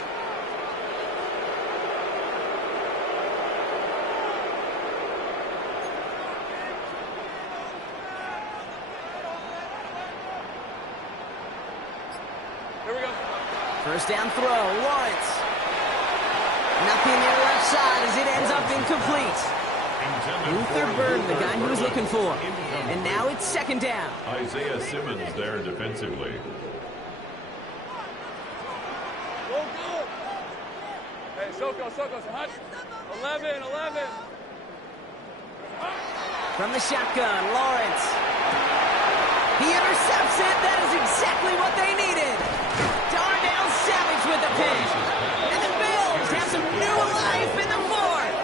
First down throw, Lawrence. Nothing there left side as it ends up incomplete. Luther Burden, the guy he was looking for. And now it's 2nd down. Isaiah Simmons there defensively. Soko, hot. 11. From the shotgun, Lawrence. He intercepts it. That is exactly what they needed. Darnell Savage with the pitch. And the Bills have some new life in the fourth.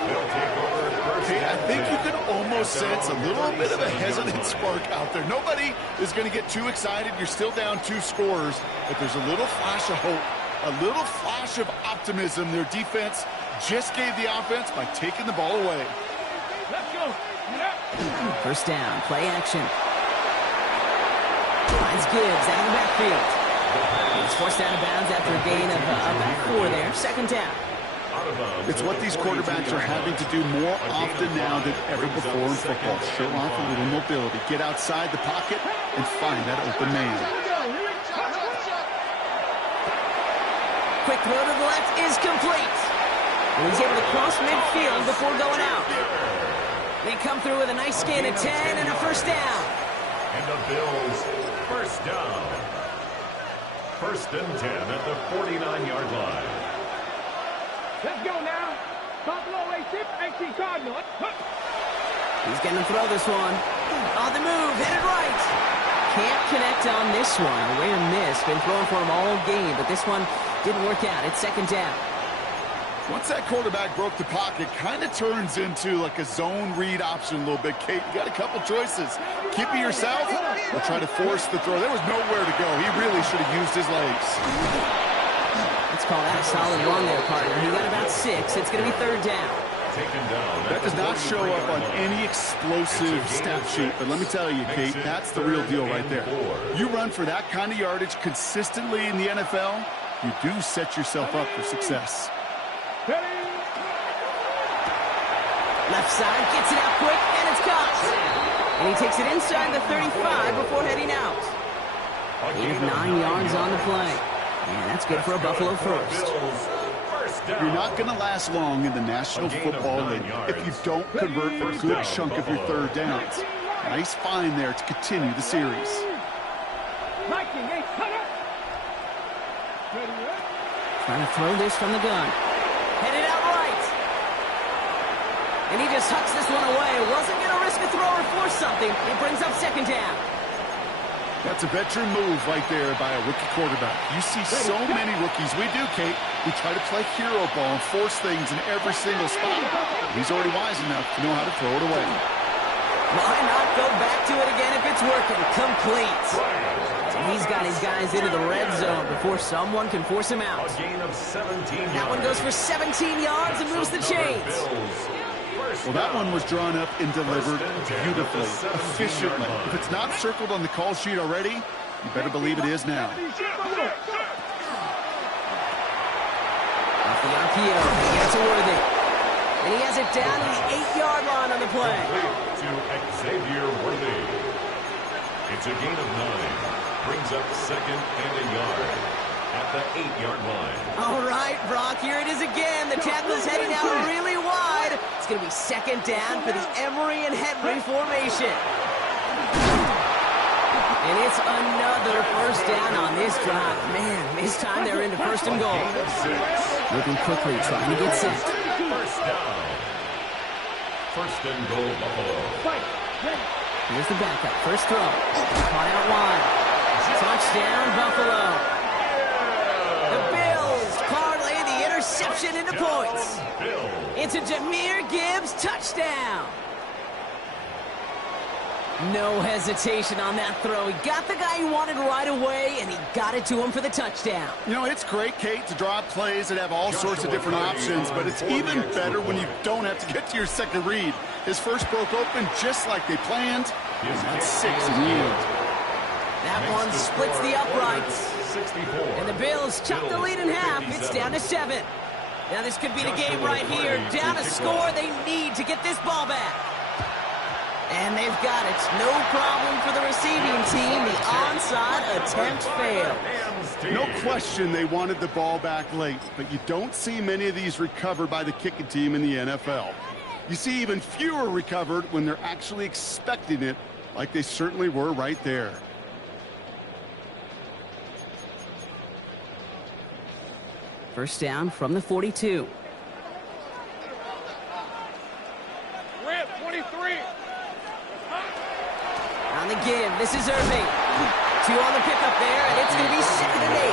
Okay, I think you can almost sense a little bit of a hesitant spark out there. Nobody is going to get too excited. You're still down 2 scores, but there's a little flash of hope, a little flash of optimism. Their defense just gave the offense by taking the ball away. Let's go. First down, play action. Finds Gibbs out of the backfield. He's forced out of bounds after a gain of about 4 there. Second down. It's what these quarterbacks are having to do more often now than ever before in football. Show off a little mobility. Get outside the pocket and find that open man. Quick throw to the left is complete. And he's able to cross midfield before going out. They come through with a nice gain of 10 and a first down. And the Bills, first down. First and 10 at the 49-yard line. Let's go now. Buffalo AC Cardinal. He's going to throw this one. On the move, headed right. Can't connect on this one. A rare miss. Been throwing for him all game, but this one didn't work out. It's second down. Once that quarterback broke the pocket, kind of turns into like a zone read option a little bit. Kate, you got a couple choices. Keep it yourself or try to force the throw. There was nowhere to go. He really should have used his legs. Let's call that a solid run there, partner. He got about 6. It's going to be third down. That does not show up on any explosive stat sheet, but let me tell you, Kate, that's the real deal right there. You run for that kind of yardage consistently in the NFL, you do set yourself up for success. Left side, gets it out quick, and it's caught. And he takes it inside the 35 before heading out. Gain of 9 yards on the play. And that's good for a Buffalo first. You're not going to last long in the National Football League if you don't convert a good chunk of your third downs. Nice find there to continue the series. Trying to throw this from the gun. Headed out right. And he just hucks this one away. Wasn't going to risk a throw or force something. It brings up second down. That's a veteran move right there by a rookie quarterback. You see so many rookies, we do, Kate, who try to play hero ball and force things in every single spot. He's already wise enough to know how to throw it away. Why not go back to it again if it's working? Complete. So he's got his guys into the red zone before someone can force him out. A gain of 17 yards. That one goes for 17 yards and moves the chains. Well, that one was drawn up and delivered beautifully, efficiently. If it's not circled on the call sheet already, you better believe it is now. Off the RPO, he gets it Worthy. And he has it down to the 8-yard line on the play. To Xavier Worthy. It's a gain of 9. Brings up second and a yard at the 8-yard line. All right, Brock, here it is again. The tackle's heading out really wide. It's going to be second down for the Emery and Henry formation. And it's another first down on this drive. Man, this time they're into first and goal. Moving quickly, trying to get set. First down. First and goal, Buffalo. Here's the backup. First throw. Caught out wide. Touchdown, Buffalo. The Bills parlay the interception into points. It's a Jahmyr Gibbs touchdown. No hesitation on that throw. He got the guy he wanted right away, and he got it to him for the touchdown. You know, it's great, Kate, to draw plays that have all sorts of different options, but it's even better when you don't have to get to your second read. His first broke open just like they planned, and that's 6 in the end. That one splits the uprights. And the Bills chop the lead in half. It's down to 7. Now this could be the game right here. Down a score. They need to get this ball back. And they've got it. No problem for the receiving team. The onside attempt failed. No question they wanted the ball back late, but you don't see many of these recovered by the kicking team in the NFL. You see even fewer recovered when they're actually expecting it, like they certainly were right there. First down from the 42. the give. This is Irving. 2 on the pickup there, and it's going to be 2nd and 8.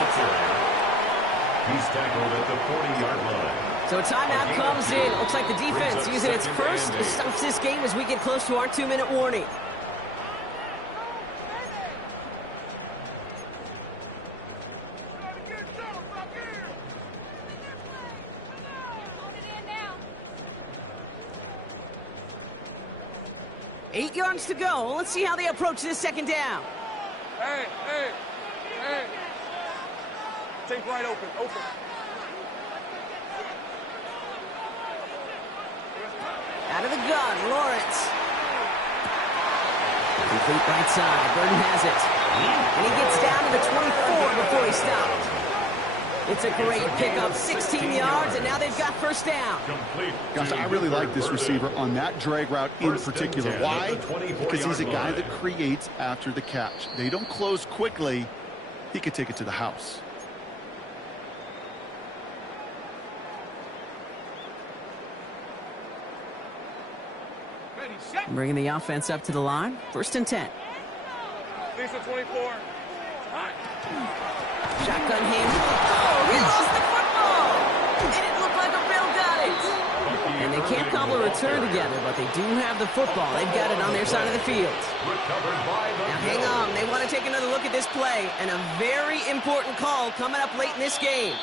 He's tackled at the 40-yard line. So a timeout comes in. Looks like the defense using its first to stop this game as we get close to our 2-minute warning. Eight yards to go. Let's see how they approach this 2nd down. Hey. Take right open. Out of the gun, Lawrence. Complete right side. Burton has it. And he gets down to the 24 before he stopped. It's a great pickup, 16 yards, and now they've got 1st down. Gosh, I really like this receiver on that drag route in particular. Why? Because he's a guy that creates after the catch. They don't close quickly. He could take it to the house. Bringing the offense up to the line. 1st and 10. Lisa 24. Shotgun hands. Oh, he lost the football! And it looked like a Bill got it. And they can't cobble a return together, but they do have the football. They've got it on their side of the field. Now hang on. They want to take another look at this play. And a very important call coming up late in this game.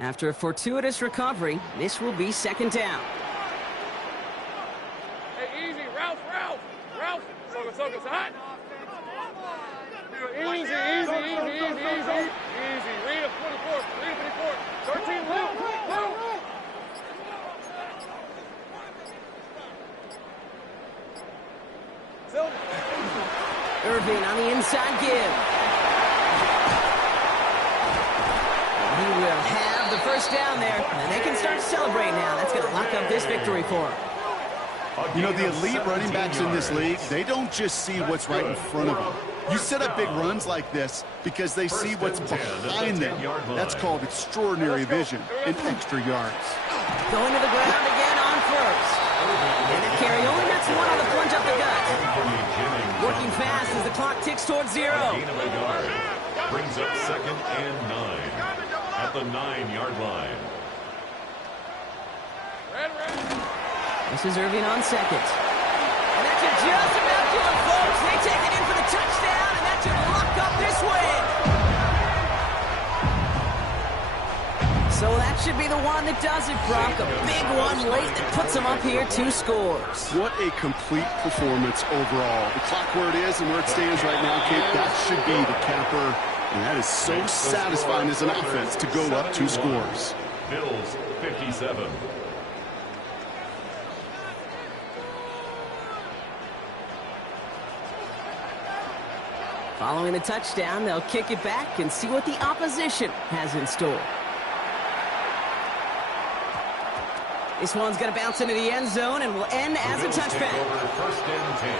After a fortuitous recovery, this will be 2nd down. Hey, easy, Ralph. Soga, hot. Easy. Read a 24. 13, Luke. Irving on the inside give. He will have the 1st down there, and they can start celebrating now. That's going to lock up this victory for them. You know, the elite running backs in this league, they don't just see what's right in front of them. You set up big runs like this because they see what's behind them. That's called extraordinary vision and extra yards. Going to the ground again on 1st. And the carry only gets 1 on the plunge up the gut. Working fast as the clock ticks towards 0. Brings up 2nd and 9 at the 9-yard line. This is Irving on 2nd. And that should just about do it, folks. They take it in for the touchdown, and that should lock up this win. So that should be the one that does it, Brock. A big one late that puts them up here 2 scores. What a complete performance overall. The clock where it is and where it stands right now, Kate, that should be the capper. And that is so satisfying as an offense to go up 2 scores. Bills 57. Following the touchdown, they'll kick it back and see what the opposition has in store. This one's going to bounce into the end zone and will end as a touchback. 1st and 10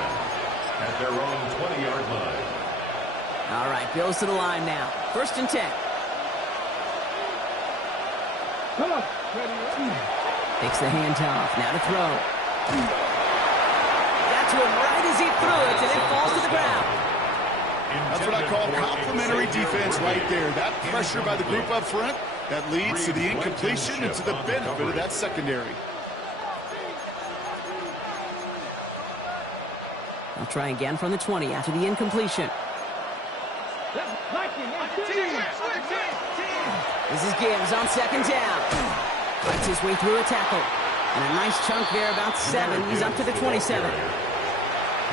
at their own 20-yard line. All right, Bills to the line now. 1st and 10. Come on. Takes the handoff. Now to throw. Got to him right as he threw it, and it falls to the ground. That's what I call complimentary defense right there. That pressure by the group up front, that leads to the incompletion and to the benefit of that secondary. I'll try again from the 20 after the incompletion. This is Gibbs on 2nd down. Fights his way through a tackle. And a nice chunk there, about 7. He's up to the 27.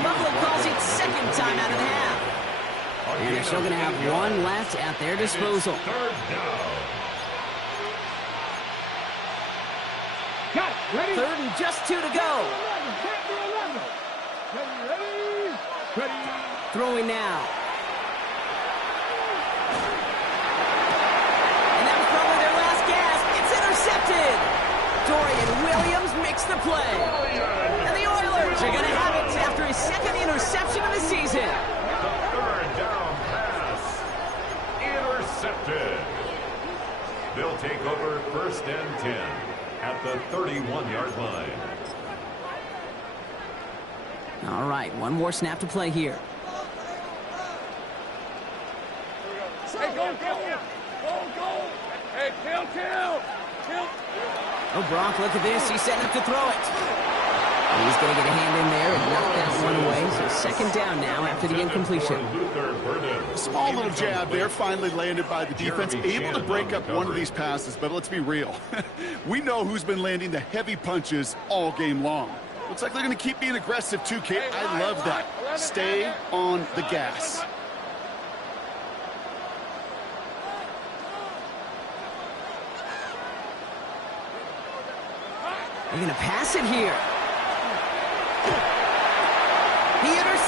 Buffalo calls it 2nd time out of the half. And they're still going to have 1 left at their disposal. 3rd down. 3rd and just 2 to go. Throwing now. And that was probably their last gasp. It's intercepted. Dorian Williams makes the play. And the Oilers are going to have it after his 2nd interception of the season. The 3rd down pass. They'll take over 1st and 10 at the 31-yard line. All right, one more snap to play here. Hey, go! Hey, kill! Oh, Brock, look at this. He's setting up to throw it. He's going to get a hand in there and knock that one away. So 2nd down now after the incompletion. Small little jab there, finally landed by the defense. Able to break up one of these passes, but let's be real. We know who's been landing the heavy punches all game long. Looks like they're going to keep being aggressive too, Kate. I love that. Stay on the gas. They're going to pass it here. He intercepts